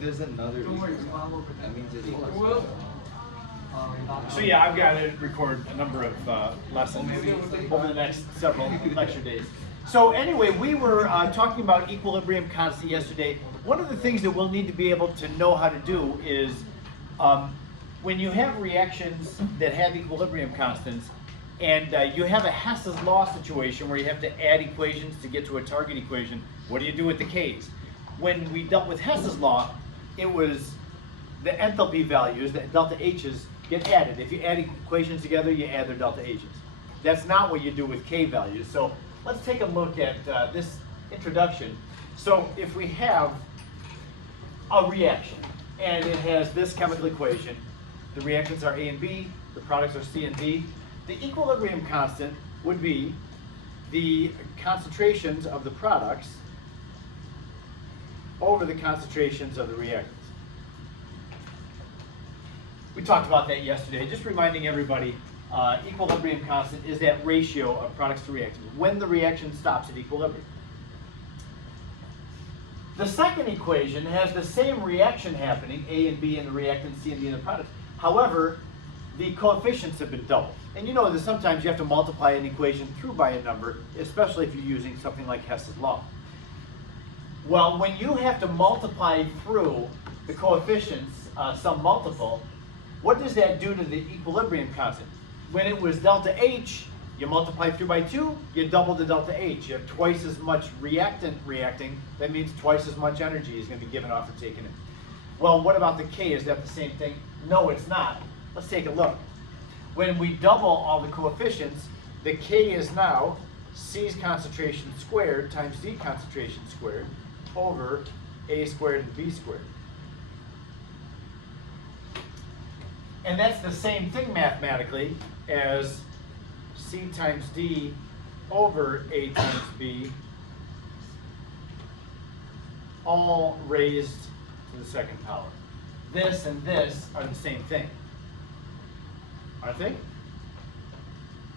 if there's another equal, that means it's plus. So yeah, I've got to record a number of lessons over the next several lecture days. So anyway, we were talking about equilibrium constant yesterday. One of the things that we'll need to be able to know how to do is when you have reactions that have equilibrium constants, and you have a Hess's law situation where you have to add equations to get to a target equation, what do you do with the K's? When we dealt with Hess's law, it was the enthalpy values, the delta H's, get added. If you add equations together, you add their delta H's. That's not what you do with K values. So let's take a look at this introduction. So if we have a reaction, and it has this chemical equation, the reactants are A and B, the products are C and D, the equilibrium constant would be the concentrations of the products over the concentrations of the reactants. We talked about that yesterday, just reminding everybody, equilibrium constant is that ratio of products to reactants when the reaction stops at equilibrium. The second equation has the same reaction happening, A and B in the reactant, C and D in the product. However, the coefficients have been doubled. And you know that sometimes you have to multiply an equation through by a number, especially if you're using something like Hess's law. Well, when you have to multiply through the coefficients, some multiple, what does that do to the equilibrium constant? When it was delta H, you multiply through by 2, you double the delta H. You have twice as much reactant reacting. That means twice as much energy is going to be given off and taken in. Well, what about the K? Is that the same thing? No, it's not. Let's take a look. When we double all the coefficients, the K is now C's concentration squared times D concentration squared over A squared and B squared. And that's the same thing mathematically as C times D over A times B, all raised to the second power. This and this are the same thing. Aren't they?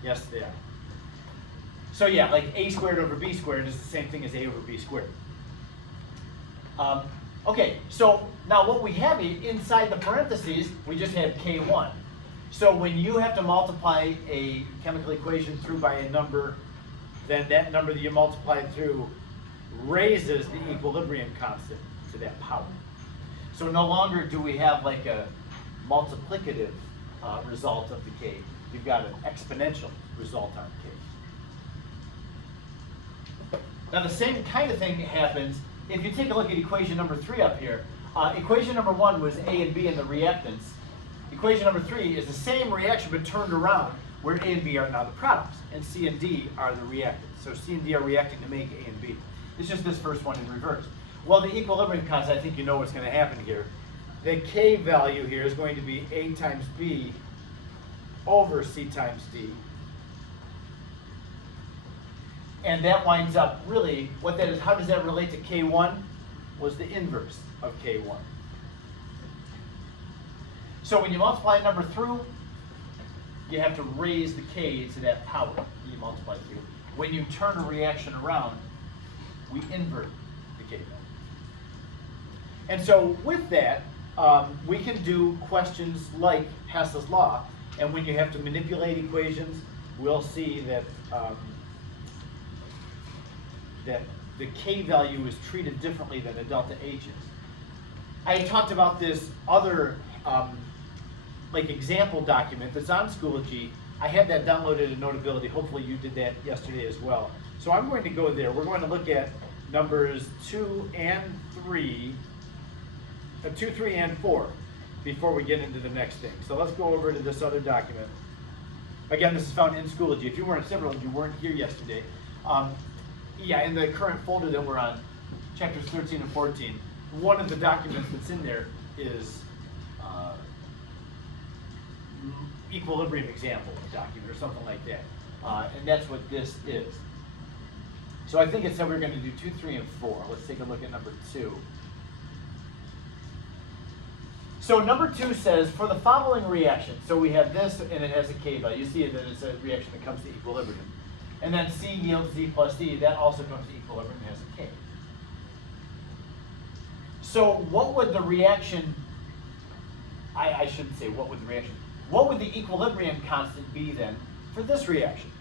Yes, they are. So yeah, like A squared over B squared is the same thing as A over B squared. Okay, so now what we have inside the parentheses, we just have K1. So when you have to multiply a chemical equation through by a number, then that number that you multiply through raises the equilibrium constant to that power. So no longer do we have like a multiplicative result of the K. You've got an exponential result on K. Now the same kind of thing happens if you take a look at equation number 3 up here. Equation number 1 was A and B in the reactants. Equation number 3 is the same reaction but turned around, where A and B are now the products, and C and D are the reactants. So C and D are reacting to make A and B. It's just this first one in reverse. Well, the equilibrium constant, I think you know what's going to happen here. The K value here is going to be A times B over C times D. And that winds up really, what that is, how does that relate to K1? Was the inverse of K1. So when you multiply a number through, you have to raise the K to that power that you multiply through. When you turn a reaction around, we invert the K value. And so with that, we can do questions like Hess's law, and when you have to manipulate equations, we'll see that that the K value is treated differently than the delta H is. I talked about this other like example document that's on Schoology. I had that downloaded in Notability. Hopefully you did that yesterday as well. So I'm going to go there. We're going to look at numbers 2 and 3, 2, 3, and 4 before we get into the next thing. So let's go over to this other document. Again, this is found in Schoology. If you weren't you weren't here yesterday. Yeah, in the current folder that we're on, chapters 13 and 14, one of the documents that's in there is equilibrium example document or something like that. And that's what this is. So I think it said we're going to do 2, 3, and 4. Let's take a look at number 2. So number 2 says, for the following reaction, so we have this and it has a K value. You see that it's a reaction that comes to equilibrium. And then C yields Z plus D, that also comes to equilibrium and has a K. So what would the reaction, I shouldn't say what would the reaction, what would the equilibrium constant be then for this reaction?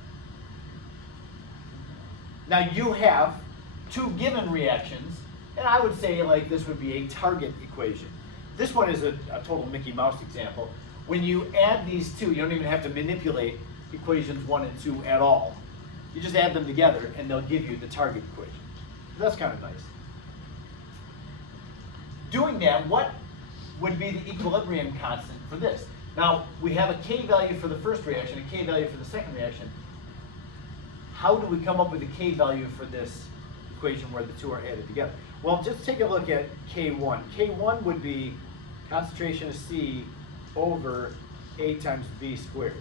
Now you have two given reactions, and I would say like this would be a target equation. This one is a total Mickey Mouse example. When you add these two, you don't even have to manipulate equations 1 and 2 at all. You just add them together and they'll give you the target equation. That's kind of nice. Doing that, what would be the equilibrium constant for this? Now, we have a K value for the first reaction, a K value for the second reaction. How do we come up with a K value for this equation where the two are added together? Well, just take a look at K1. K1 would be concentration of C over A times B squared.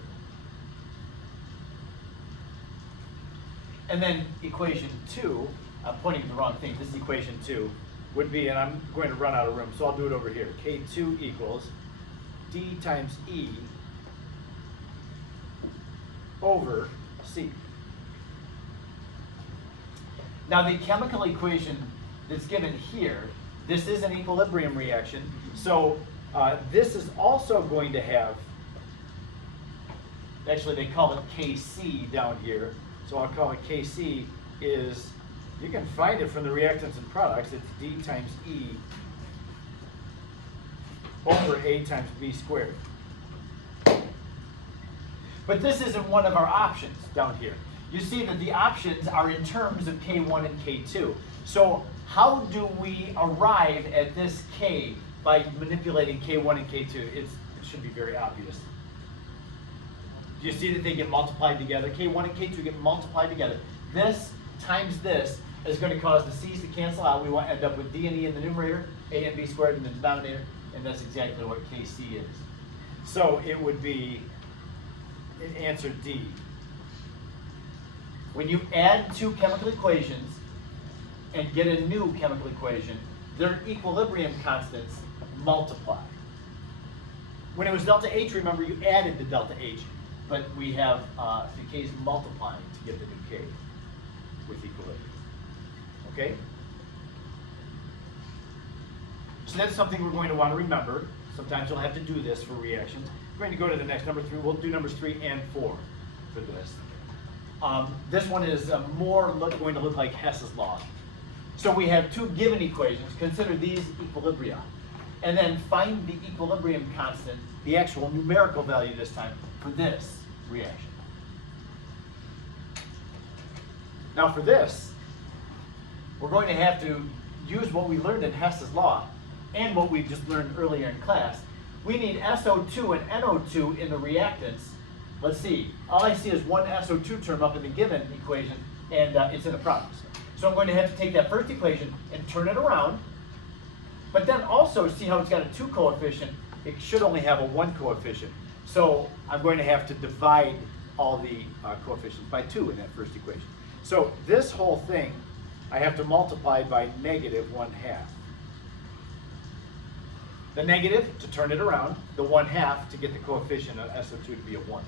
And then equation 2, I'm pointing to the wrong thing, this is equation 2, would be, and I'm going to run out of room, so I'll do it over here. K2 equals D times E over C. Now the chemical equation that's given here, this is an equilibrium reaction, so this is also going to have, actually they call it Kc down here, so I'll call it Kc is, you can find it from the reactants and products, it's D times E over A times B squared. But this isn't one of our options down here. You see that the options are in terms of K1 and K2. So how do we arrive at this K by manipulating K1 and K2? It should be very obvious. You see that they get multiplied together. K1 and K2 get multiplied together. This times this is going to cause the C's to cancel out. We want to end up with D and E in the numerator, A and B squared in the denominator, and that's exactly what Kc is. So it would be answer D. When you add two chemical equations and get a new chemical equation, their equilibrium constants multiply. When it was delta H, remember you added the delta H, but we have the K's multiplying to get the new K with equilibrium. Okay? So that's something we're going to want to remember. Sometimes you'll have to do this for reactions. We're going to go to the next number 3. We'll do numbers 3 and 4 for this. This one is going to look like Hess's law. So we have two given equations. Consider these equilibria. And then find the equilibrium constant, the actual numerical value this time, for this reaction. Now for this, we're going to have to use what we learned in Hess's law and what we just learned earlier in class. We need SO2 and NO2 in the reactants. Let's see, all I see is one SO2 term up in the given equation, and it's in the products. So I'm going to have to take that first equation and turn it around, but then also see how it's got a 2 coefficient. It should only have a 1 coefficient. So I'm going to have to divide all the coefficients by 2 in that first equation. So this whole thing, I have to multiply by -1/2. The negative to turn it around, the 1/2 to get the coefficient of SO2 to be a 1.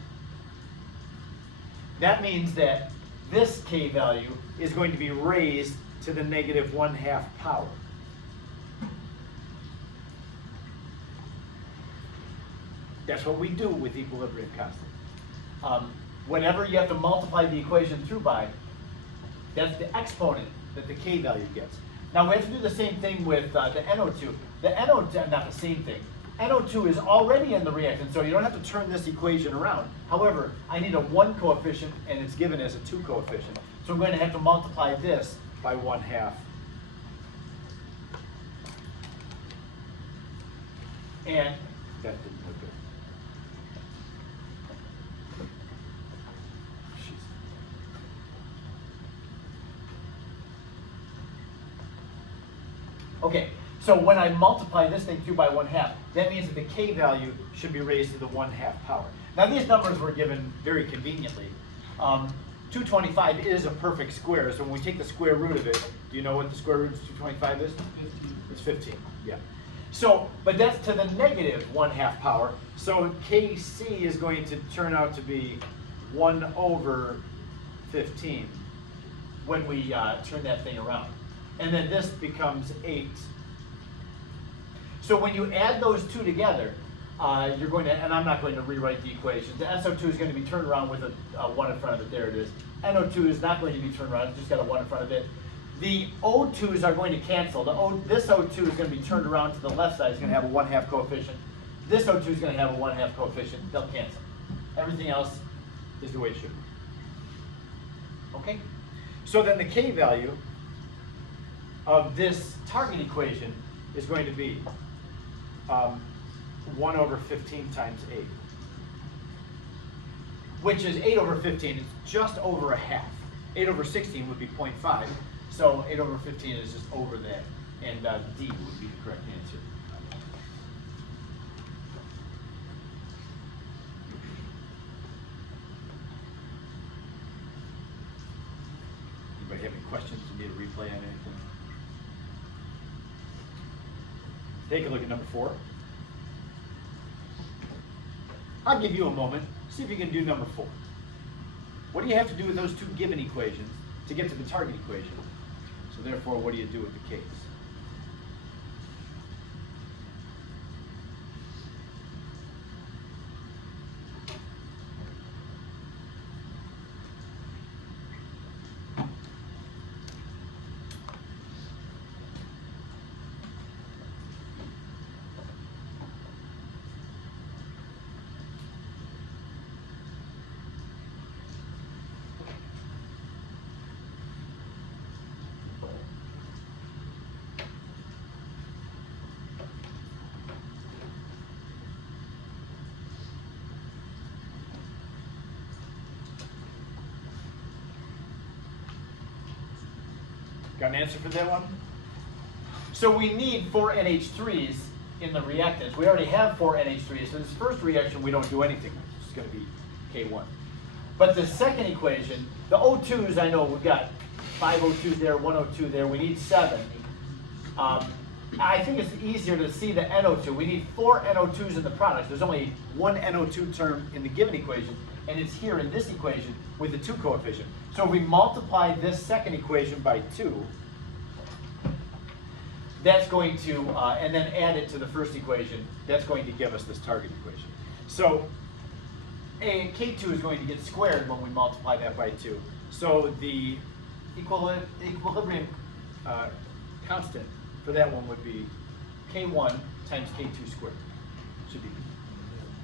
That means that this K value is going to be raised to the -1/2 power. That's what we do with equilibrium constant. Whenever you have to multiply the equation through by, that's the exponent that the K value gets. Now we have to do the same thing with the NO2. The NO2, not the same thing. NO2 is already in the reactant, so you don't have to turn this equation around. However, I need a 1 coefficient, and it's given as a 2 coefficient. So I'm going to have to multiply this by 1/2. And that didn't look good. Okay, so when I multiply this thing through by 1/2, that means that the K value should be raised to the 1/2 power. Now these numbers were given very conveniently. 225 is a perfect square, so when we take the square root of it, do you know what the square root of 225 is? 15. It's 15, yeah. So, but that's to the -1/2 power, so Kc is going to turn out to be 1/15 when we turn that thing around. And then this becomes 8 So when you add those two together, you're going to, and I'm not going to rewrite the equations. The SO2 is going to be turned around with a 1 in front of it. There it is. NO2 is not going to be turned around. It's just got a 1 in front of it. The O2s are going to cancel. This O2 is going to be turned around to the left side. It's going to have a 1/2 coefficient. This O2 is going to have a 1/2 coefficient. They'll cancel. Everything else is the way it should be. Okay? So then the K value of this target equation is going to be 1/15 times 8, which is 8/15. It's just over a half. 8/16 would be 0.5, so 8/15 is just over that, and D would be the correct answer. Anybody have any questions? You need a replay on anything? Take a look at number 4. I'll give you a moment. See if you can do number 4. What do you have to do with those two given equations to get to the target equation? So therefore, what do you do with the K's? Got an answer for that one? So we need 4 NH3s in the reactants. We already have 4 NH3s, so this first reaction we don't do anything with. It's going to be K1. But the second equation, the O2s, I know we've got 5 O2s there, 1 O2 there. We need 7. I think it's easier to see the NO2. We need 4 NO2s in the product. There's only one NO2 term in the given equation, and it's here in this equation with the 2 coefficient. So if we multiply this second equation by 2, that's going to, and then add it to the first equation, that's going to give us this target equation. So K2 is going to get squared when we multiply that by 2. So the equilibrium constant for that one would be K1 times K2 squared. Should be,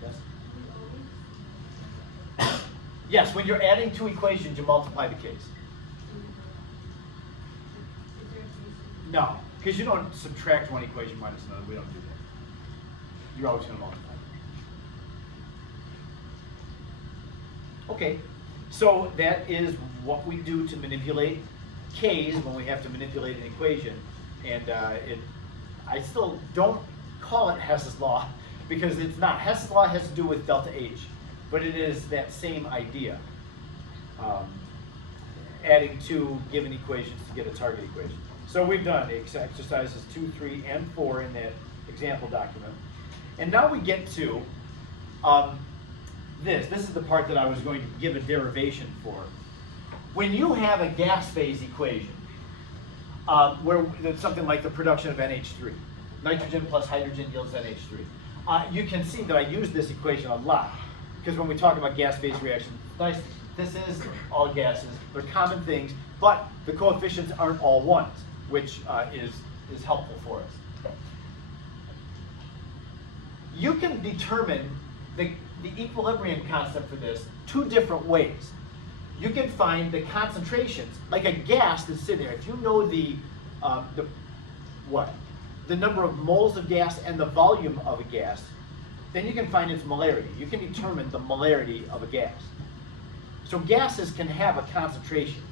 yes? Yes, when you're adding 2 equations, you multiply the K's. No, because you don't subtract 1 equation minus another. We don't do that. You're always going to multiply. Okay, so that is what we do to manipulate K's when we have to manipulate an equation. And I still don't call it Hess's law because it's not. Hess's law has to do with delta H, but it is that same idea. Adding 2 given equations to get a target equation. So we've done exercises 2, 3, and 4 in that example document. And now we get to this. This is the part that I was going to give a derivation for. When you have a gas phase equation, where it's something like the production of NH3, nitrogen plus hydrogen yields NH3. You can see that I use this equation a lot, because when we talk about gas phase reaction, this is all gases, they're common things, but the coefficients aren't all ones, which is helpful for us. You can determine the equilibrium constant for this 2 different ways. You can find the concentrations, like a gas that's sitting there. If you know the number of moles of gas and the volume of a gas, then you can find its molarity. You can determine the molarity of a gas. So gases can have a concentration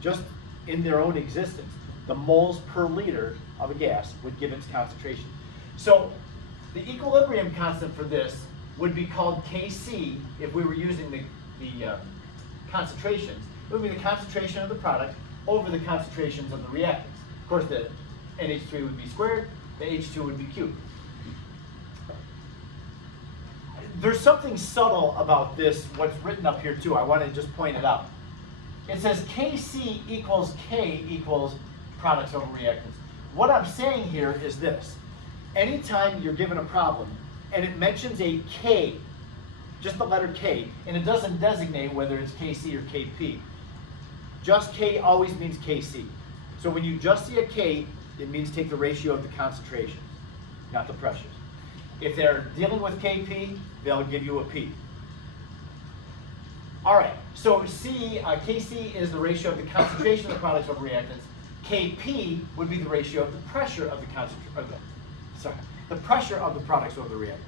just in their own existence. The moles per liter of a gas would give its concentration. So the equilibrium constant for this would be called Kc if we were using the concentrations. It would be the concentration of the product over the concentrations of the reactants. Of course, the NH3 would be squared, the H2 would be cubed. There's something subtle about this, what's written up here too. I want to just point it out. It says Kc equals K equals products over reactants. What I'm saying here is this. anytime you're given a problem and it mentions a K, just the letter K, and it doesn't designate whether it's KC or KP. Just K always means KC. So when you just see a K, it means take the ratio of the concentrations, not the pressures. If they're dealing with KP, they'll give you a P. All right, so KC is the ratio of the concentration of the products over reactants. KP would be the ratio of the pressure of the the pressure of the products over the reactant.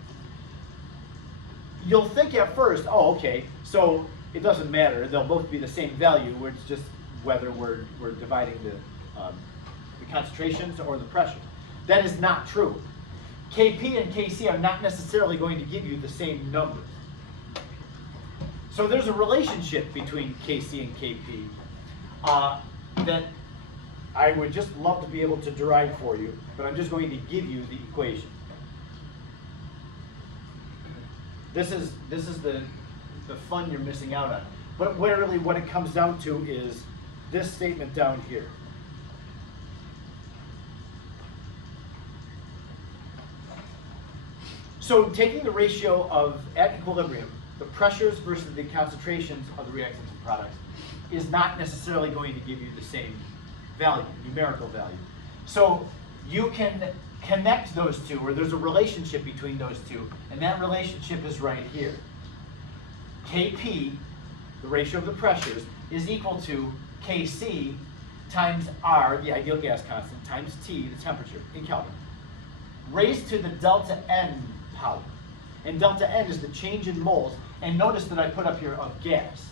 You'll think at first, oh, okay, so it doesn't matter. They'll both be the same value. It's just whether we're dividing the concentrations or the pressures. That is not true. KP and KC are not necessarily going to give you the same numbers. So there's a relationship between KC and KP that I would just love to be able to derive for you, but I'm just going to give you the equation. This is the fun you're missing out on. But really what it comes down to is this statement down here. So taking the ratio of, at equilibrium, the pressures versus the concentrations of the reactants and products is not necessarily going to give you the same value, numerical value. So you can connect those two, or there's a relationship between those two, and that relationship is right here. Kp, the ratio of the pressures, is equal to Kc times R, the ideal gas constant, times T, the temperature, in Kelvin, raised to the delta N power. And delta N is the change in moles, and notice that I put up here of gas.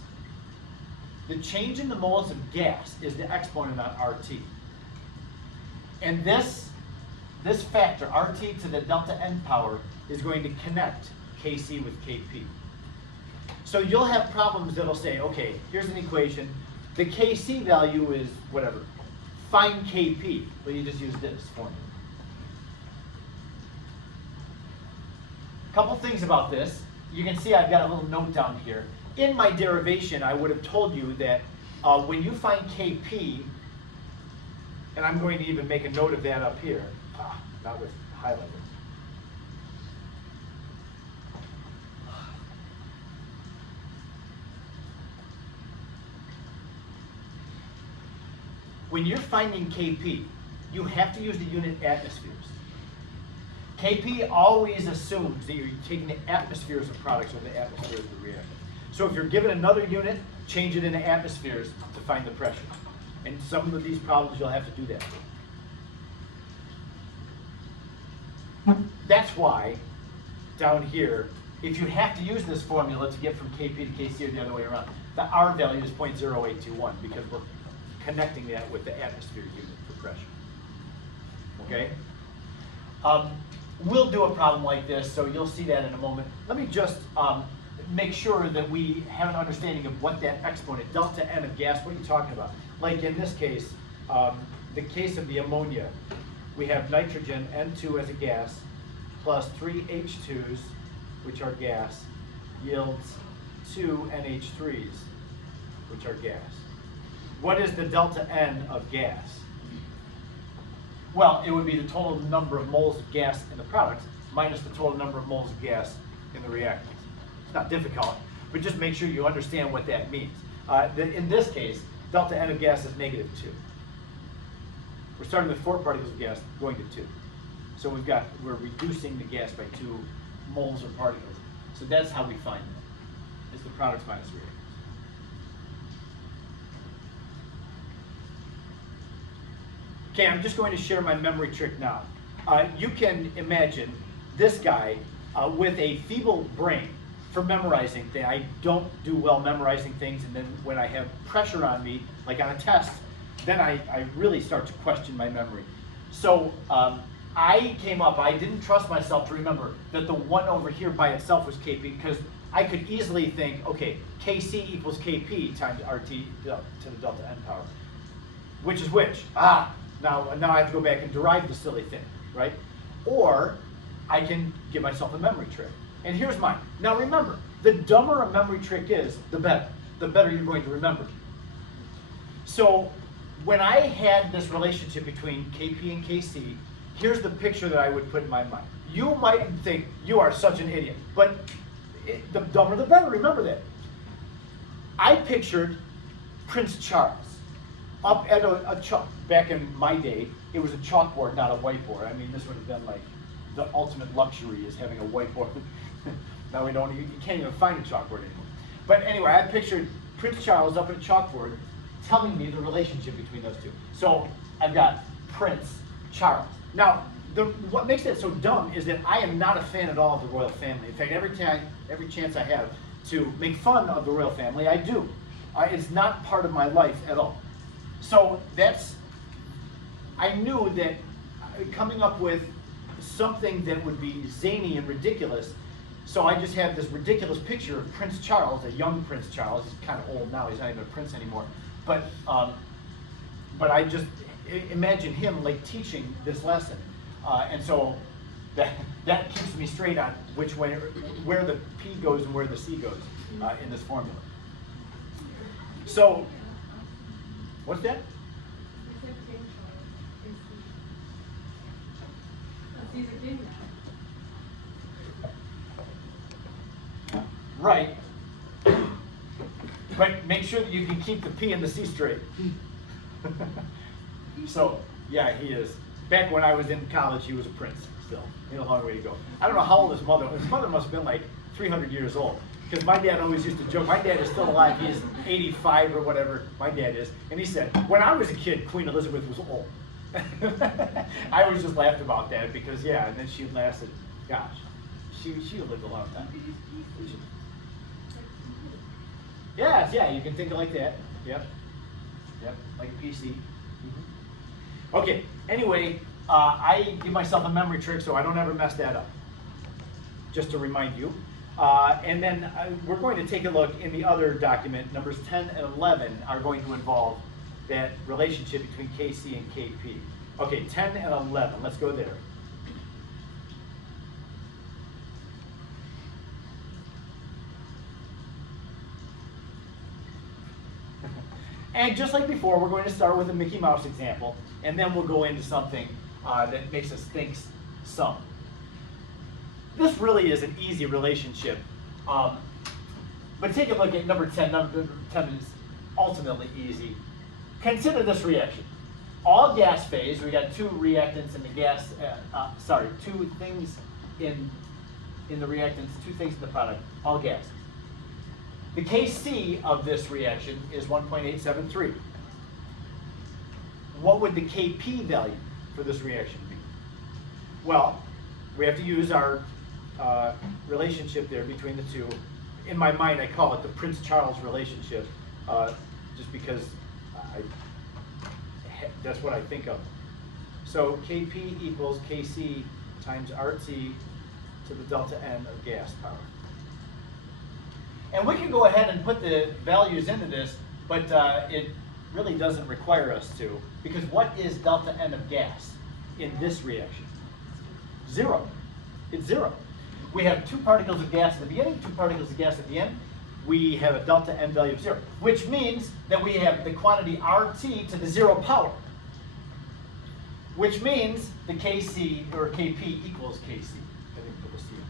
The change in the moles of gas is the exponent on RT. And this factor, RT to the delta N power, is going to connect Kc with Kp. So you'll have problems that'll say, okay, here's an equation. The Kc value is whatever. Find Kp. Well, you just use this formula. A couple things about this. You can see I've got a little note down here. In my derivation, I would have told you that when you find Kp, and I'm going to even make a note of that up here, not with highlighter. When you're finding Kp, you have to use the unit atmospheres. Kp always assumes that you're taking the atmospheres of products or the atmospheres of the reactant. So if you're given another unit, change it into atmospheres to find the pressure. And some of these problems you'll have to do that. That's why, down here, if you have to use this formula to get from Kp to Kc or the other way around, the R value is 0.0821 because we're connecting that with the atmosphere unit for pressure. Okay? We'll do a problem like this, so you'll see that in a moment. Let me just make sure that we have an understanding of what that exponent, delta N of gas, what are you talking about? Like in this case, the case of the ammonia, we have nitrogen, N2 as a gas, plus 3 H2s, which are gas, yields 2 NH3s, which are gas. What is the delta N of gas? Well, it would be the total number of moles of gas in the products minus the total number of moles of gas in the reactants. It's not difficult, but just make sure you understand what that means. In this case, delta N of gas is -2. We're starting with 4 particles of gas going to 2. So we're reducing the gas by 2 moles or particles. So that's how we find that. It's the products minus reactants. Okay, I'm just going to share my memory trick now. You can imagine this guy with a feeble brain for memorizing things. I don't do well memorizing things, and then when I have pressure on me, like on a test, then I really start to question my memory. So I didn't trust myself to remember that the 1 over here by itself was Kp, because I could easily think, okay, Kc equals Kp times RT to the delta N power. Which is which? Now I have to go back and derive the silly thing, right? Or I can give myself a memory trick. And here's mine. Now remember, the dumber a memory trick is, the better you're going to remember. So when I had this relationship between Kp and Kc, here's the picture that I would put in my mind. You might think you are such an idiot, but the dumber the better, remember that. I pictured Prince Charles up at a chalk. Back in my day, it was a chalkboard, not a whiteboard. I mean, this would have been like the ultimate luxury is having a whiteboard. Now you can't even find a chalkboard anymore. But anyway, I pictured Prince Charles up at a chalkboard telling me the relationship between those two. So I've got Prince Charles. Now, what makes that so dumb is that I am not a fan at all of the royal family. In fact, every chance I have to make fun of the royal family, I do. It's not part of my life at all. So I knew that coming up with something that would be zany and ridiculous, so I just had this ridiculous picture of Prince Charles, a young Prince Charles. He's kind of old now, he's not even a prince anymore. But I just imagine him like teaching this lesson. And so that keeps me straight on which way, where the P goes and where the C goes in this formula. So, what's that? Right. But make sure that you can keep the P and the C straight. So, yeah, he is. Back when I was in college, he was a prince still. He had a long way to go. I don't know how old his mother was. His mother must have been like 300 years old. Because my dad always used to joke. My dad is still alive. He's 85 or whatever. My dad is. And he said, when I was a kid, Queen Elizabeth was old. I always just laughed about that because, yeah, and then she lasted, gosh, she lived a long time. Yes, yeah, you can think of it like that. Yep, like a PC. Okay, anyway, I give myself a memory trick so I don't ever mess that up. Just to remind you. And then we're going to take a look in the other document. Numbers 10 and 11 are going to involve that relationship between KC and KP. Okay, 10 and 11, let's go there. And just like before, we're going to start with a Mickey Mouse example, and then we'll go into something that makes us think some. This really is an easy relationship, but take a look at number 10. Number 10 is ultimately easy. Consider this reaction. All gas phase, we got two reactants in the gas, two things in the reactants, two things in the product, all gas. The Kc of this reaction is 1.873. What would the Kp value for this reaction be? Well, we have to use our relationship there between the two. In my mind, I call it the Prince Charles relationship, just because that's what I think of. So Kp equals Kc times RT to the delta N of gas power. And we can go ahead and put the values into this, but it really doesn't require us to, because what is delta N of gas in this reaction? Zero. It's zero. We have two particles of gas at the beginning, two particles of gas at the end. We have a delta N value of 0, which means that we have the quantity RT to the 0 power, which means the Kc or Kp equals Kc. I didn't put the C in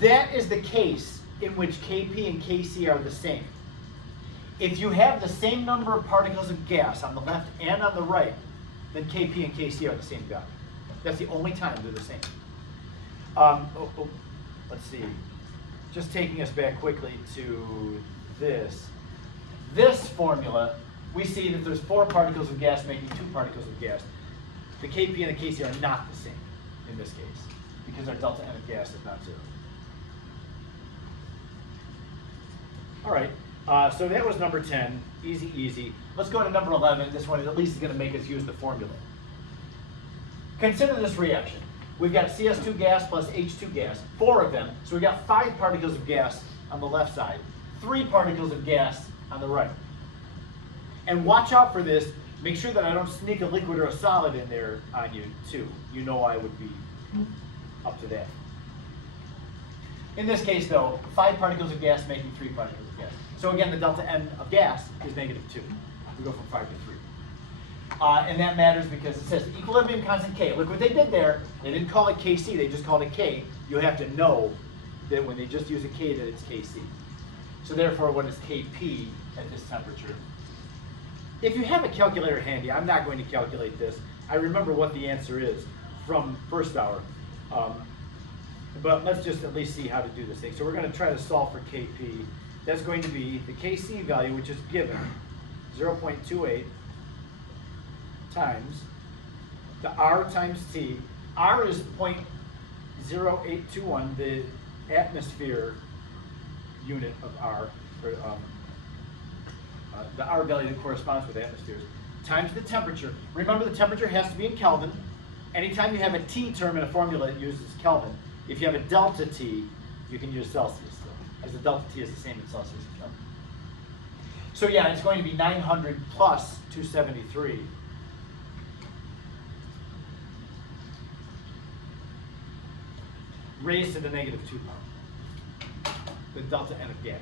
there. That is the case in which Kp and Kc are the same. If you have the same number of particles of gas on the left and on the right, then Kp and Kc are the same value. That's the only time they're the same. Let's see. Just taking us back quickly to this. This formula, we see that there's 4 particles of gas making 2 particles of gas. The Kp and the Kc are not the same in this case, because our delta N of gas is not 0. All right, so that was number 10, easy, easy. Let's go to number 11. This one at least is going to make us use the formula. Consider this reaction. We've got CS2 gas plus H2 gas, 4 of them. So we've got 5 particles of gas on the left side, 3 particles of gas on the right. And watch out for this. Make sure that I don't sneak a liquid or a solid in there on you too. You know I would be up to that. In this case though, 5 particles of gas making 3 particles of gas. So again, the delta N of gas is -2. We go from 5 to 3. And that matters because it says equilibrium constant K. Look what they did there. They didn't call it Kc, they just called it K. You have to know that when they just use a K that it's Kc. So therefore, what is Kp at this temperature? If you have a calculator handy, I'm not going to calculate this. I remember what the answer is from first hour. But let's just at least see how to do this thing. So we're going to try to solve for Kp. That's going to be the Kc value, which is given, 0.28 times the R times T. R is 0.0821, the atmosphere unit of R, or the R value that corresponds with atmospheres, times the temperature. Remember, the temperature has to be in Kelvin. Anytime you have a T term in a formula, it uses Kelvin. If you have a delta T, you can use Celsius still, because the delta T is the same in Celsius and Kelvin. So yeah, it's going to be 900 plus 273. Raised to the negative 2 power, the delta N of gas.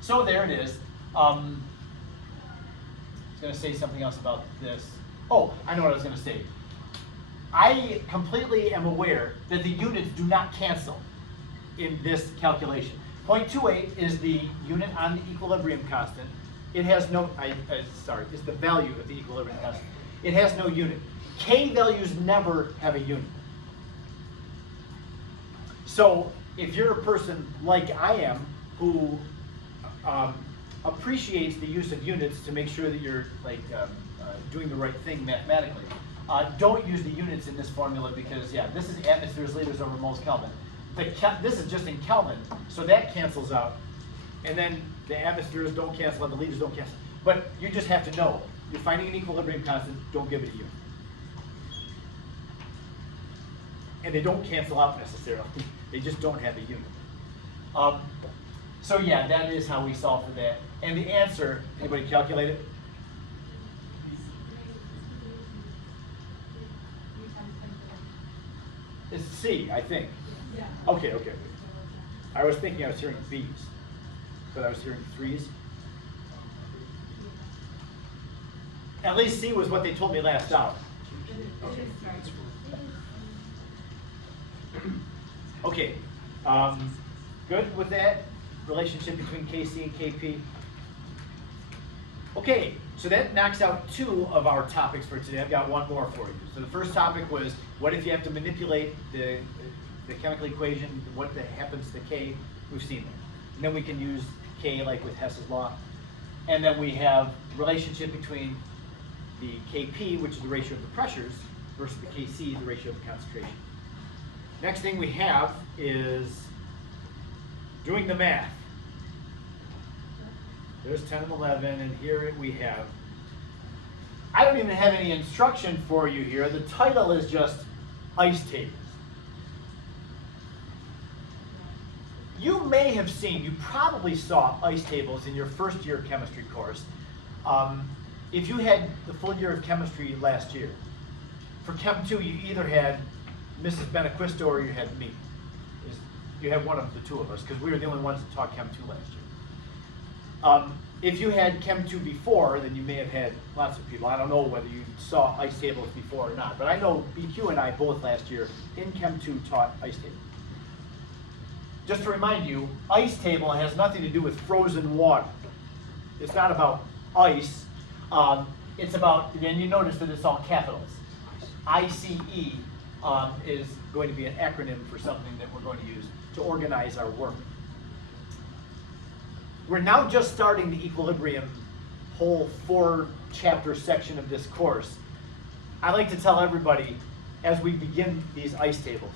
So there it is. I was going to say something else about this. Oh, I know what I was going to say. I completely am aware that the units do not cancel in this calculation. 0.28 is the unit on the equilibrium constant. It has no, it's the value of the equilibrium constant. It has no unit. K values never have a unit. So if you're a person like I am who appreciates the use of units to make sure that you're doing the right thing mathematically, don't use the units in this formula because, yeah, this is atmospheres, liters over moles Kelvin. This is just in Kelvin, so that cancels out. And then the atmospheres don't cancel out, the liters don't cancel. But you just have to know, you're finding an equilibrium constant, don't give it a unit. And they don't cancel out necessarily. They just don't have a unit. So yeah, that is how we solve for that. And the answer, anybody calculate it? It's C, I think. Yeah. Okay. I was thinking I was hearing B's, but I was hearing 3s. At least C was what they told me last hour. Okay, good with that relationship between Kc and Kp? Okay, so that knocks out 2 of our topics for today. I've got one more for you. So the first topic was, what if you have to manipulate the chemical equation, what happens to K? We've seen that. And then we can use K like with Hess's law. And then we have relationship between the Kp, which is the ratio of the pressures, versus the Kc, the ratio of the concentration. Next thing we have is doing the math. There's 10 and 11, and here we have, I don't even have any instruction for you here. The title is just ice tables. You may have seen, you probably saw ice tables in your first year chemistry course. If you had the full year of chemistry last year, for Chem 2 you either had Mrs. Benaquisto or you had me. You had one of the 2 of us, because we were the only ones that taught Chem 2 last year. If you had Chem 2 before, then you may have had lots of people. I don't know whether you saw ice tables before or not, but I know BQ and I both last year in Chem 2 taught ice tables. Just to remind you, ice table has nothing to do with frozen water. It's not about ice. It's about, and you notice that it's all capitals. ICE is going to be an acronym for something that we're going to use to organize our work. We're now just starting the equilibrium whole 4-chapter section of this course. I like to tell everybody as we begin these ice tables,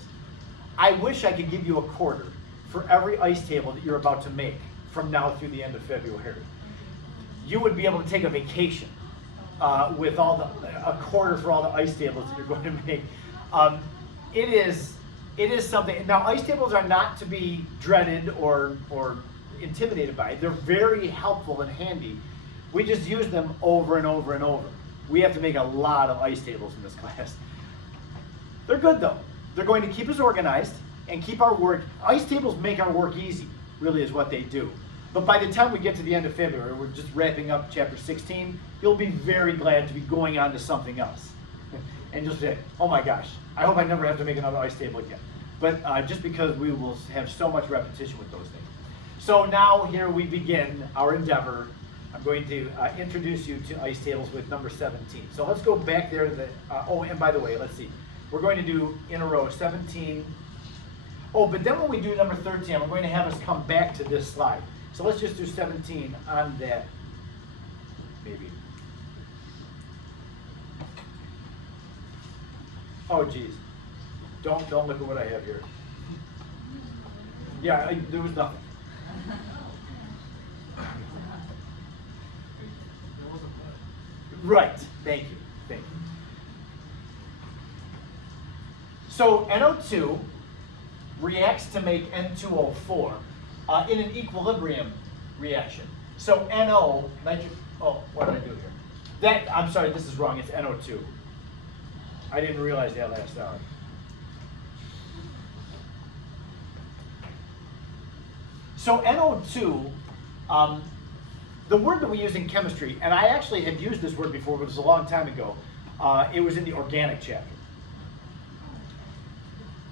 I wish I could give you a quarter for every ice table that you're about to make from now through the end of February. You would be able to take a vacation with a quarter for all the ice tables that you're going to make. It is something. Now, ice tables are not to be dreaded or intimidated by. They're very helpful and handy. We just use them over and over and over. We have to make a lot of ice tables in this class. They're good though. They're going to keep us organized and keep our work. Ice tables make our work easy, really is what they do. But by the time we get to the end of February, we're just wrapping up chapter 16, you'll be very glad to be going on to something else. And you'll say, oh my gosh, I hope I never have to make another ice table again. But just because we will have so much repetition with those things. So now here we begin our endeavor. I'm going to introduce you to ice tables with number 17. So let's go back there to the, oh, and by the way, let's see. We're going to do in a row 17. Oh, but then when we do number 13, I'm going to have us come back to this slide. So let's just do 17 on that, maybe. Oh, geez. Don't look at what I have here. Yeah, there was nothing. Right, thank you. So NO2 reacts to make N2O4 in an equilibrium reaction. So NO, oh, what did I do here? I'm sorry, this is wrong, it's NO2. I didn't realize that last hour. So NO2, the word that we use in chemistry, and I actually had used this word before, but it was a long time ago. It was in the organic chapter.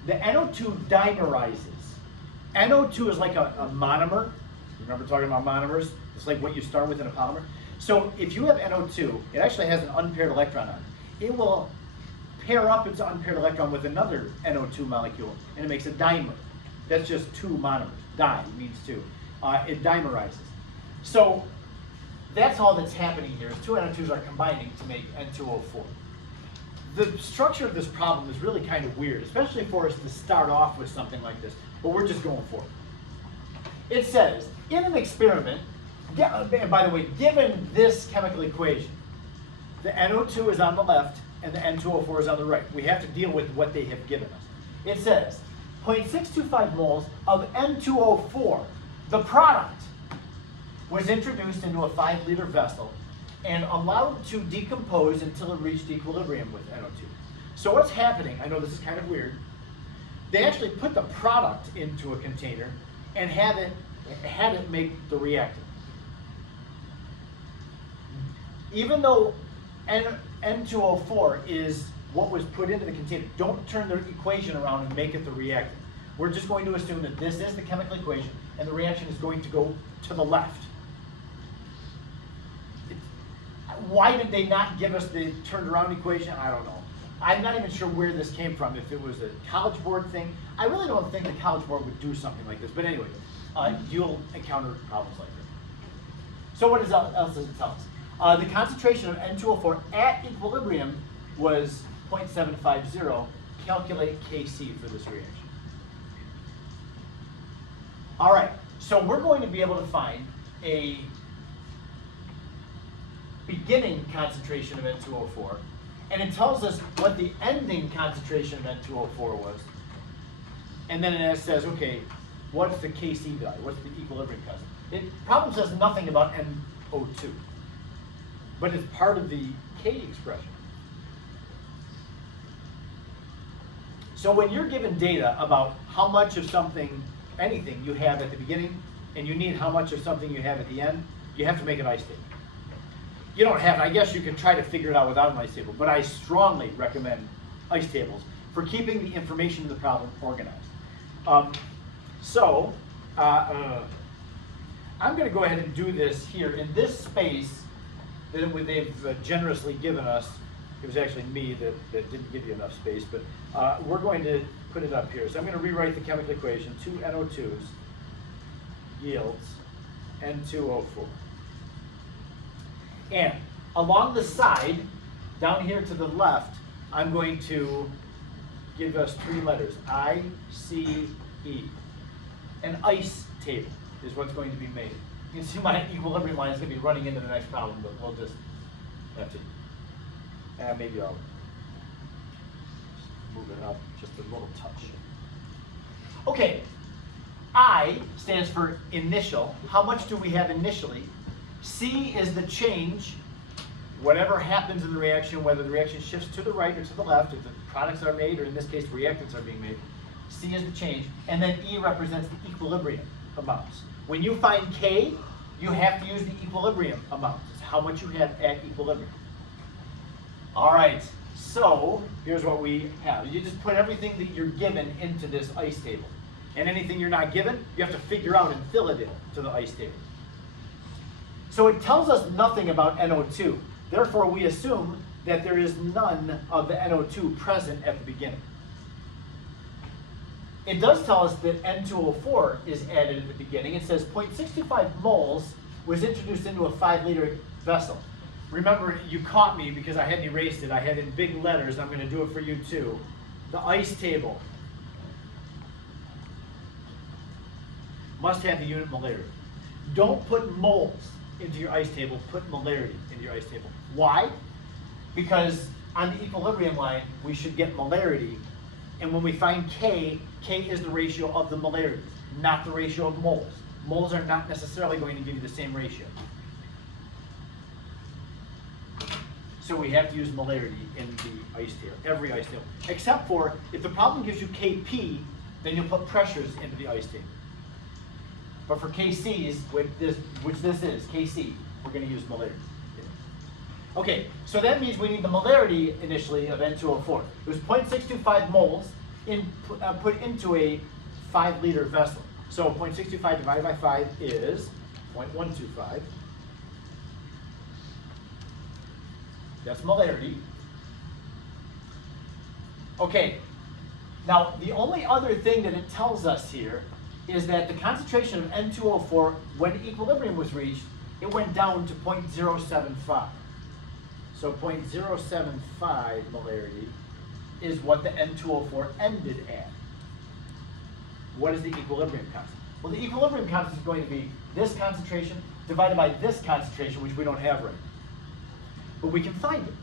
The NO2 dimerizes. NO2 is like a monomer. Remember talking about monomers? It's like what you start with in a polymer. So if you have NO2, it actually has an unpaired electron on it. It will pair up its unpaired electron with another NO2 molecule, and it makes a dimer. That's just two monomers. Di means two. It dimerizes. So that's all that's happening here. Two NO2s are combining to make N2O4. The structure of this problem is really kind of weird, especially for us to start off with something like this, but we're just going for it. It says, in an experiment, and by the way, given this chemical equation, the NO2 is on the left and the N2O4 is on the right. We have to deal with what they have given us. It says, 0.625 moles of N2O4, the product, was introduced into a 5-liter vessel and allowed to decompose until it reached equilibrium with NO2. So what's happening, I know this is kind of weird, they actually put the product into a container and had it make the reactant. Even though N2O4 is what was put into the container, don't turn the equation around and make it the reactant. We're just going to assume that this is the chemical equation and the reaction is going to go to the left. Why did they not give us the turned around equation? I don't know. I'm not even sure where this came from, if it was a College Board thing. I really don't think the College Board would do something like this. But anyway, you'll encounter problems like this. So what else does it tell us? The concentration of N2O4 at equilibrium was 0.750. Calculate Kc for this reaction. All right, so we're going to be able to find a beginning concentration of N2O4, and it tells us what the ending concentration of N2O4 was. And then it says, okay, what's the Kc value? What's the equilibrium constant? It problem says nothing about NO2, but it's part of the K expression. So when you're given data about how much of something, anything you have at the beginning, and you need how much of something you have at the end, you have to make an ice table. You don't have, I guess you can try to figure it out without an ice table, but I strongly recommend ice tables for keeping the information in the problem organized. I'm going to go ahead and do this here in this space that they've generously given us. It was actually me that didn't give you enough space, but we're going to put it up here. So I'm going to rewrite the chemical equation. 2 NO2s yields N2O4. And along the side, down here to the left, I'm going to give us 3 letters, I, C, E. An ice table is what's going to be made. You can see my equilibrium line is going to be running into the next problem, but we'll just have to, maybe I'll move it up just a little touch. Okay, I stands for initial. How much do we have initially? C is the change, whatever happens in the reaction, whether the reaction shifts to the right or to the left, if the products are made, or in this case, reactants are being made. C is the change, and then E represents the equilibrium amounts. When you find K, you have to use the equilibrium amount. It's how much you have at equilibrium. All right, so here's what we have. You just put everything that you're given into this ice table. And anything you're not given, you have to figure out and fill it in to the ice table. So it tells us nothing about NO2. Therefore, we assume that there is none of the NO2 present at the beginning. It does tell us that N2O4 is added at the beginning. It says 0.65 moles was introduced into a 5-liter vessel. Remember, you caught me because I hadn't erased it. I had it in big letters. I'm going to do it for you too. The ice table must have the unit molarity. Don't put moles into your ice table. Put molarity into your ice table. Why? Because on the equilibrium line, we should get molarity. And when we find K, K is the ratio of the molarities, not the ratio of moles. Moles are not necessarily going to give you the same ratio. So we have to use molarity in the ice table, every ice table. Except for, if the problem gives you Kp, then you'll put pressures into the ice table. But for Kc's, which this is, Kc, we're going to use molarity. Okay, so that means we need the molarity initially of N2O4. It was 0.625 moles put into a 5-liter vessel. So 0.625 divided by 5 is 0.125. That's molarity. Okay, now the only other thing that it tells us here is that the concentration of N2O4, when equilibrium was reached, it went down to 0.075. So 0.075 molarity is what the N2O4 ended at. What is the equilibrium constant? Well, the equilibrium constant is going to be this concentration divided by this concentration, which we don't have right now. But we can find it.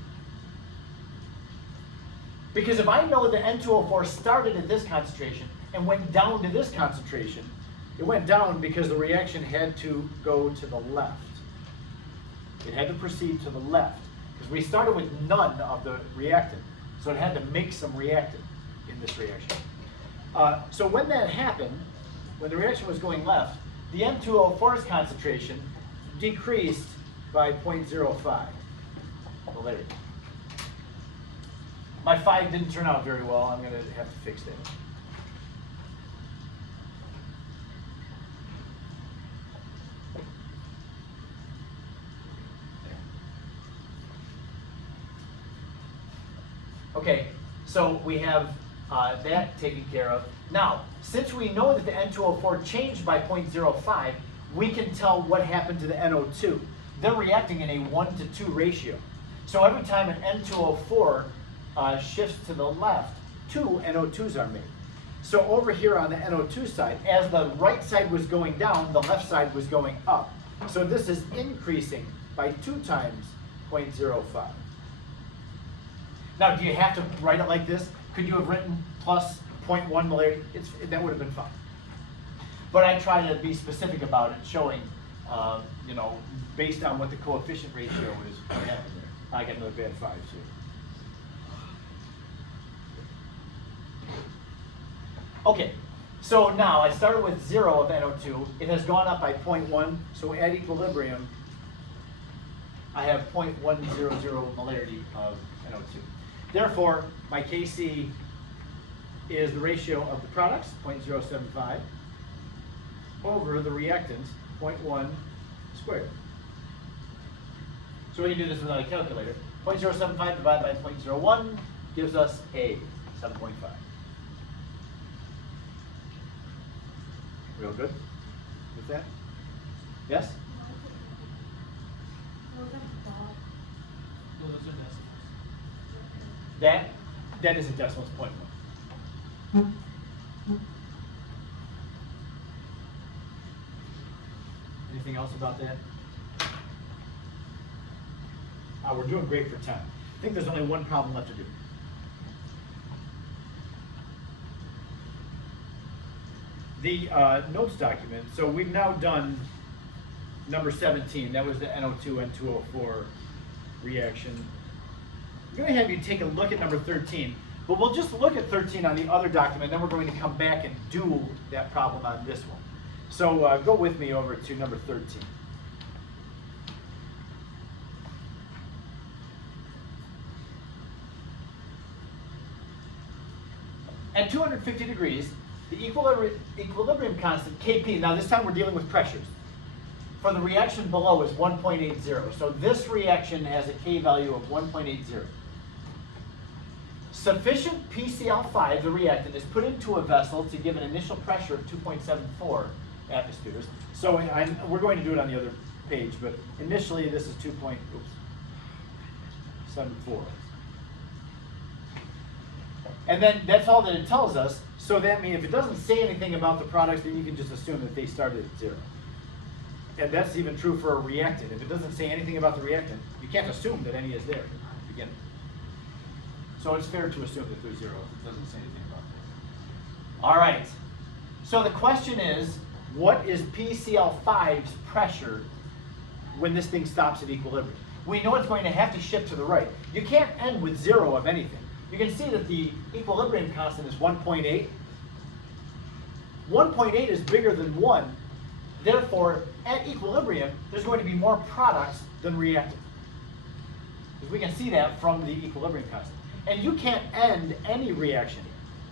Because if I know the N2O4 started at this concentration and went down to this concentration, it went down because the reaction had to go to the left. It had to proceed to the left. Because we started with none of the reactant. So it had to make some reactant in this reaction. So when that happened, when the reaction was going left, the N2O4's concentration decreased by 0.05 molarity. My 5 didn't turn out very well. I'm going to have to fix that. Okay, so we have that taken care of. Now, since we know that the N2O4 changed by 0.05, we can tell what happened to the NO2. They're reacting in a 1-to-2 ratio. So every time an N2O4 shifts to the left, 2 NO2s are made. So over here on the NO2 side, as the right side was going down, the left side was going up. So this is increasing by 2 times 0.05. Now, do you have to write it like this? Could you have written plus 0.1 molarity? That would have been fine. But I try to be specific about it, showing, you know, based on what the coefficient ratio is, what happened there. I got another bad 5 too. Okay, so now I started with 0 of NO2. It has gone up by 0.1, so at equilibrium, I have 0.100 molarity of NO2. Therefore, my Kc is the ratio of the products, 0.075, over the reactants, 0.1 squared. So we can do this without a calculator. 0.075 divided by 0.01 gives us a 7.5. Real good with that? Yes? That is a decimal, it's 0.1. Anything else about that? We're doing great for time. I think there's only one problem left to do. The notes document, so we've now done number 17. That was the NO2 N2O4 reaction. I'm going to have you take a look at number 13, but we'll just look at 13 on the other document, then we're going to come back and do that problem on this one. So go with me over to number 13. At 250 degrees, the equilibrium constant, Kp, now this time we're dealing with pressures, for the reaction below is 1.80. So this reaction has a K value of 1.80. Sufficient PCl5, the reactant, is put into a vessel to give an initial pressure of 2.74 atmospheres. So we're going to do it on the other page, but initially this is 2.74. And then that's all that it tells us. So that means if it doesn't say anything about the products, then you can just assume that they started at 0. And that's even true for a reactant. If it doesn't say anything about the reactant, you can't assume that any is there at the beginning. So it's fair to assume that there's 0 if it doesn't say anything about that. All right. So the question is, what is PCl5's pressure when this thing stops at equilibrium? We know it's going to have to shift to the right. You can't end with 0 of anything. You can see that the equilibrium constant is 1.8. 1.8 is bigger than 1. Therefore, at equilibrium, there's going to be more products than reactant. Because we can see that from the equilibrium constant. And you can't end any reaction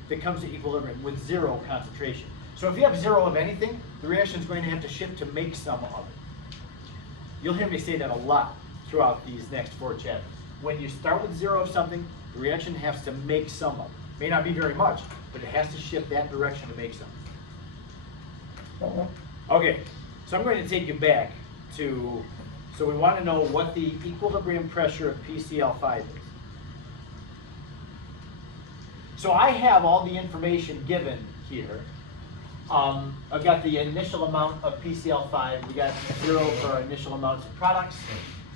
that comes to equilibrium with 0 concentration. So if you have 0 of anything, the reaction is going to have to shift to make some of it. You'll hear me say that a lot throughout these next 4 chapters. When you start with 0 of something, the reaction has to make some of it. May not be very much, but it has to shift that direction to make some. Okay, so I'm going to take you back to, so we want to know what the equilibrium pressure of PCl5 is. So I have all the information given here. I've got the initial amount of PCl5, we got 0 for our initial amounts of products.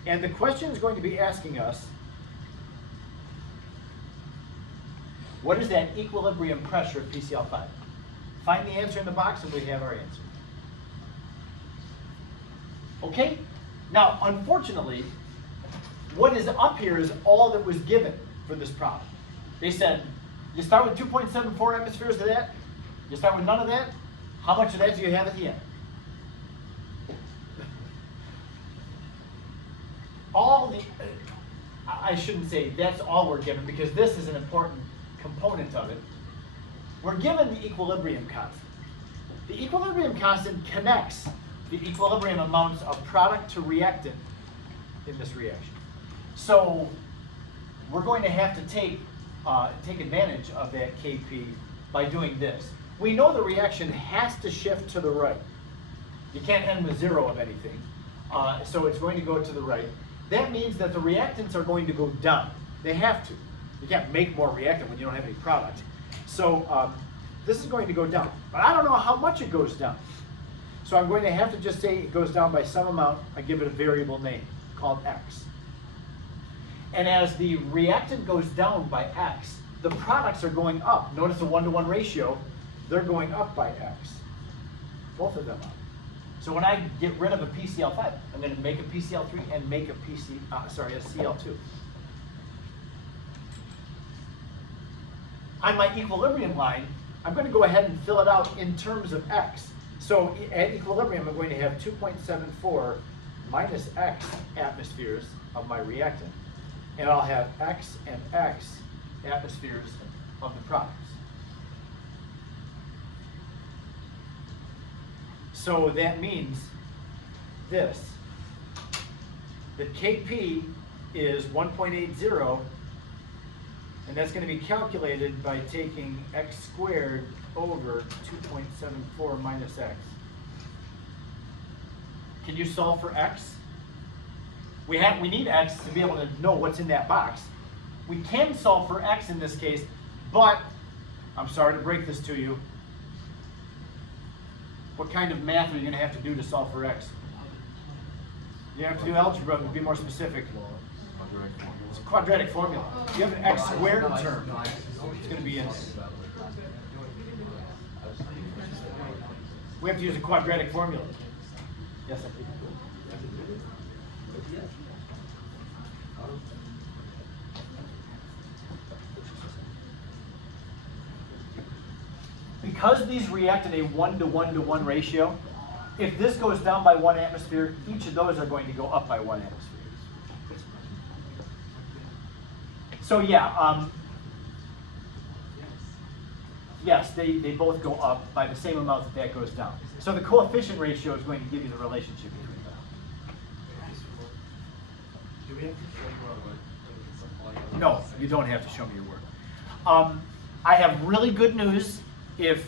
And the question is going to be asking us, what is that equilibrium pressure of PCl5? Find the answer in the box and we have our answer. Okay? Now, unfortunately, what is up here is all that was given for this problem. They said, you start with 2.74 atmospheres of that, you start with none of that, how much of that do you have at the end? I shouldn't say that's all we're given because this is an important component of it. We're given the equilibrium constant. The equilibrium constant connects the equilibrium amounts of product to reactant in this reaction. So we're going to have to take advantage of that Kp by doing this. We know the reaction has to shift to the right. You can't end with 0 of anything. So it's going to go to the right. That means that the reactants are going to go down. They have to. You can't make more reactant when you don't have any product. So this is going to go down. But I don't know how much it goes down. So I'm going to have to just say it goes down by some amount. I give it a variable name called x. And as the reactant goes down by x, the products are going up. Notice the 1-to-1 ratio. They're going up by x. Both of them up. So when I get rid of a PCl5, I'm going to make a PCl3 and make a a Cl2. On my equilibrium line, I'm going to go ahead and fill it out in terms of x. So at equilibrium, I'm going to have 2.74 minus x atmospheres of my reactant. And I'll have x and x atmospheres of the products. So that means this, that Kp is 1.80, and that's going to be calculated by taking x squared over 2.74 minus x. Can you solve for x? We need x to be able to know what's in that box. We can solve for x in this case, but I'm sorry to break this to you. What kind of math are you going to have to do to solve for x? You have to do algebra to be more specific. It's a quadratic formula. You have an x squared term. It's going to be in there. We have to use a quadratic formula. Yes, I think. Because these react in a 1-to-1-to-1 ratio, If this goes down by 1 atmosphere, each of those are going to go up by 1 atmosphere. So yeah, yes, they both go up by the same amount that goes down. So the coefficient ratio is going to give you the relationship between them. Do we have to show you what No, you don't have to show me your work. I have really good news if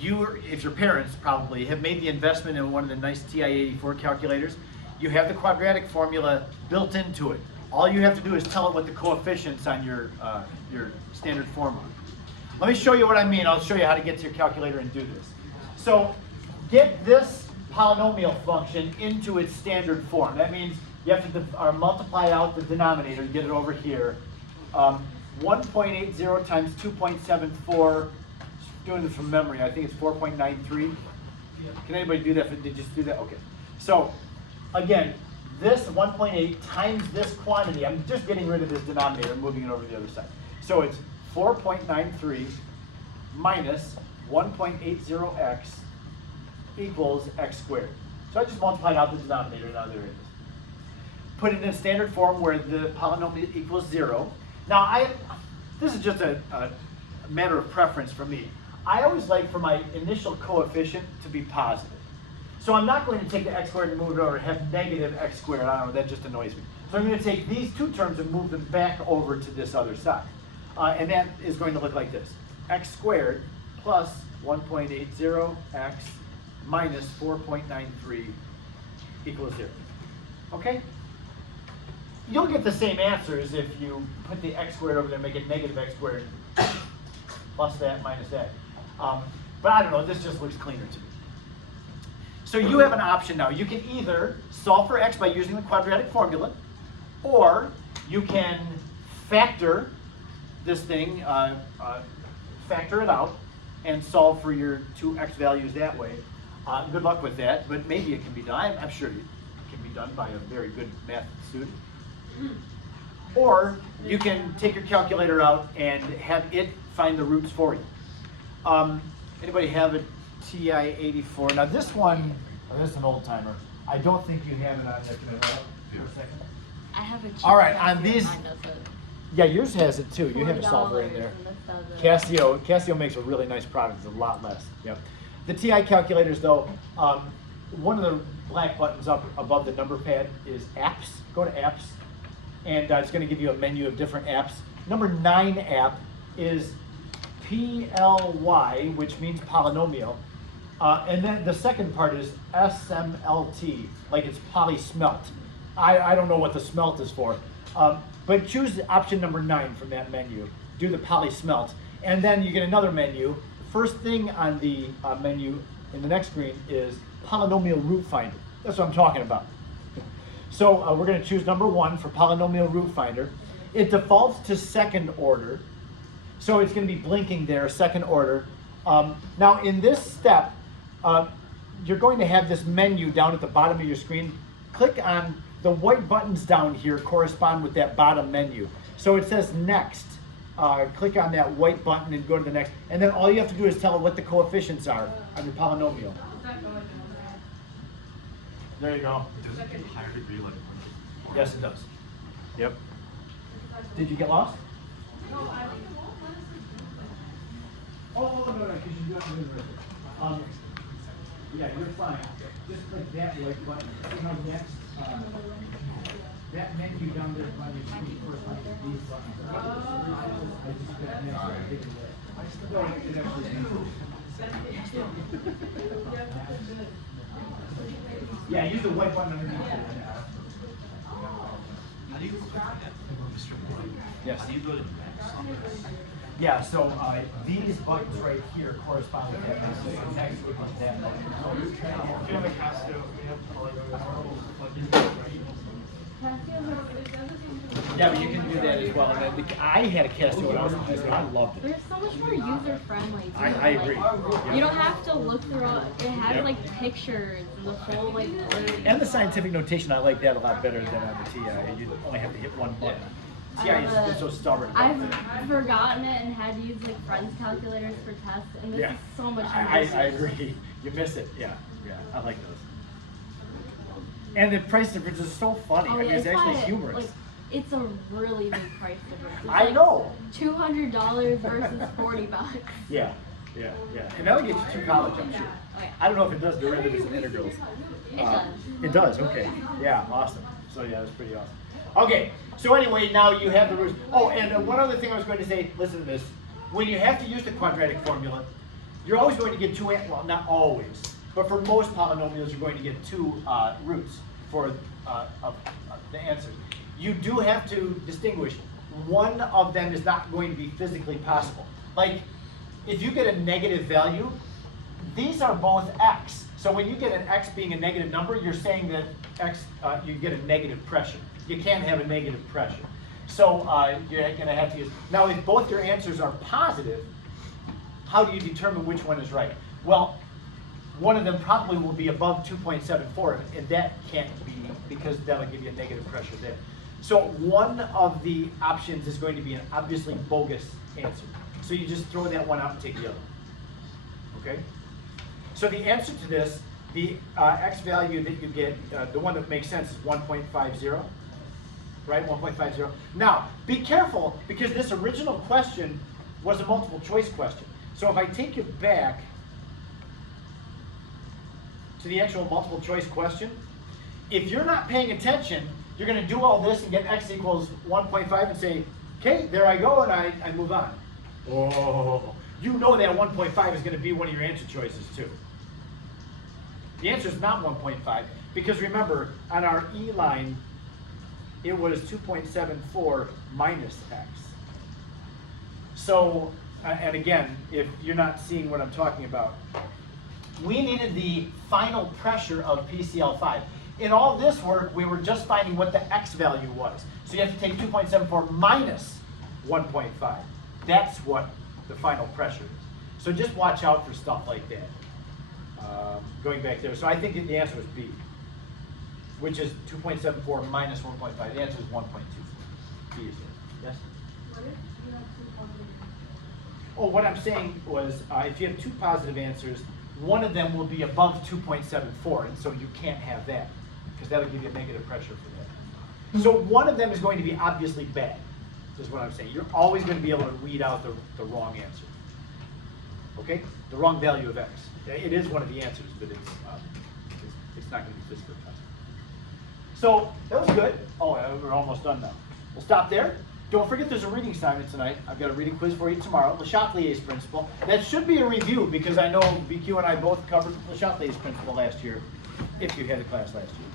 your parents probably have made the investment in one of the nice TI-84 calculators. You have the quadratic formula built into it. All you have to do is tell it what the coefficients on your standard form are. Let me show you what I mean. I'll show you how to get to your calculator and do this. So get this polynomial function into its standard form. That means you have to multiply out the denominator and get it over here. 1.80 times 2.74, doing this from memory, I think it's 4.93. Can anybody do that? Did you just do that? Okay. So again, this 1.8 times this quantity, I'm just getting rid of this denominator and moving it over to the other side. So it's 4.93 minus 1.80x equals x squared. So I just multiplied out the denominator, now there it is. Put it in a standard form where the polynomial equals 0. Now this is just a matter of preference for me. I always like for my initial coefficient to be positive. So I'm not going to take the x squared and move it over and have negative x squared. I don't know, that just annoys me. So I'm going to take these two terms and move them back over to this other side. And that is going to look like this. X squared plus 1.80x minus 4.93 equals 0. Okay? You'll get the same answers if you put the x squared over there and make it negative x squared plus that minus that. But I don't know, this just looks cleaner to me. So you have an option now. You can either solve for x by using the quadratic formula, or you can factor this thing, factor it out, and solve for your two x values that way. Good luck with that, but maybe it can be done. I'm sure it can be done by a very good math student. Or you can take your calculator out and have it find the roots for you. Anybody have a TI-84? Now this one, this is an old timer. I don't think you have it on there. Can I hold it for a second? I have a cheap All right, Casio, on these, mine doesn't. yeah, yours has it too. You have a solver in $4 there. and this doesn't. Casio makes a really nice product. It's a lot less. Yep. The TI calculators, though, one of the black buttons up above the number pad is apps. Go to apps, and it's going to give you a menu of different apps. Number 9 app is PLY, which means polynomial. And then the second part is SMLT, like it's polysmelt. I don't know what the smelt is for. But choose option number 9 from that menu. Do the polysmelt. And then you get another menu. First thing on the menu in the next screen is polynomial root finder. That's what I'm talking about. So we're going to choose number 1 for polynomial root finder. It defaults to second order. So it's going to be blinking there, second order. Now in this step, you're going to have this menu down at the bottom of your screen. Click on the white buttons down here correspond with that bottom menu. So it says next. Click on that white button and go to the next. And then all you have to do is tell it what the coefficients are on your polynomial. There you go. Does it get higher degree like? Yes, it does. Yep. Did you get lost? Oh, no, because you do have to move it. Yeah, you're fine. Just click that white button. You know, next, that menu down there on your screen corresponds to these buttons. I just got next. I still don't think it actually yeah, use the white button underneath it. How do you look at that, Mr. Moore? Yes. How do you go to next? Yeah, so these buttons right here correspond with that. So next would be that button. If you have a Casio, we have Yeah, but you can do that as well. And then I had a Casio when I was in high school. I loved it. They're so much more user friendly. I agree. You don't have to look through all. It has like pictures and the full like. And the scientific notation, I like that a lot better than on the TI. You only have to hit one button. TI is so stubborn. I've forgotten it and had to use like friends calculators for tests, and this is so much I easier. agree. You miss it, yeah. Yeah, I like those. And the price difference is so funny. Oh, I mean, yeah, it's actually not, humorous. Like, it's a really big price difference. It's I like know. $200 versus $40. Yeah, yeah, yeah. And that'll get you to college, I'm sure. Oh, yeah. I don't know if it does derivatives and integrals. It does. It does, okay. Yeah, awesome. So yeah, that's pretty awesome. Okay, so anyway, now you have the roots. Oh, and one other thing I was going to say, listen to this. When you have to use the quadratic formula, you're always going to get two, well, not always, but for most polynomials, you're going to get two roots for the answer. You do have to distinguish. One of them is not going to be physically possible. Like, if you get a negative value, these are both x. So when you get an x being a negative number, you're saying that x, you get a negative pressure. You can't have a negative pressure. So you're going to have to use, now if both your answers are positive, how do you determine which one is right? Well, one of them probably will be above 2.74, and that can't be because that'll give you a negative pressure there. So one of the options is going to be an obviously bogus answer. So you just throw that one out and take the other. Okay? So the answer to this, the x value that you get, the one that makes sense is 1.50, right? 1.50. Now, be careful because this original question was a multiple choice question. So if I take you back to the actual multiple choice question, if you're not paying attention, you're going to do all this and get x equals 1.5 and say, okay, there I go, and I move on. Oh, you know that 1.5 is going to be one of your answer choices too. The answer is not 1.5 because remember, on our E line, it was 2.74 minus x. So, and again, if you're not seeing what I'm talking about, we needed the final pressure of PCl5. In all this work, we were just finding what the x value was. So you have to take 2.74 minus 1.5. That's what the final pressure is. So just watch out for stuff like that. Going back there, so I think the answer was B, which is 2.74 minus 1.5. The answer is 1.24. B is it. Yes? Oh, what I'm saying was, if you have two positive answers, one of them will be above 2.74, and so you can't have that, because that'll give you a negative pressure for that. So one of them is going to be obviously bad, is what I'm saying. You're always going to be able to read out the wrong answer. Okay? The wrong value of x. It is one of the answers, but it's not going to be physically possible. So that was good. Oh, we're almost done now. We'll stop there. Don't forget there's a reading assignment tonight. I've got a reading quiz for you tomorrow. Le Chatelier's principle. That should be a review because I know BQ and I both covered Le Chatelier's principle last year, if you had a class last year.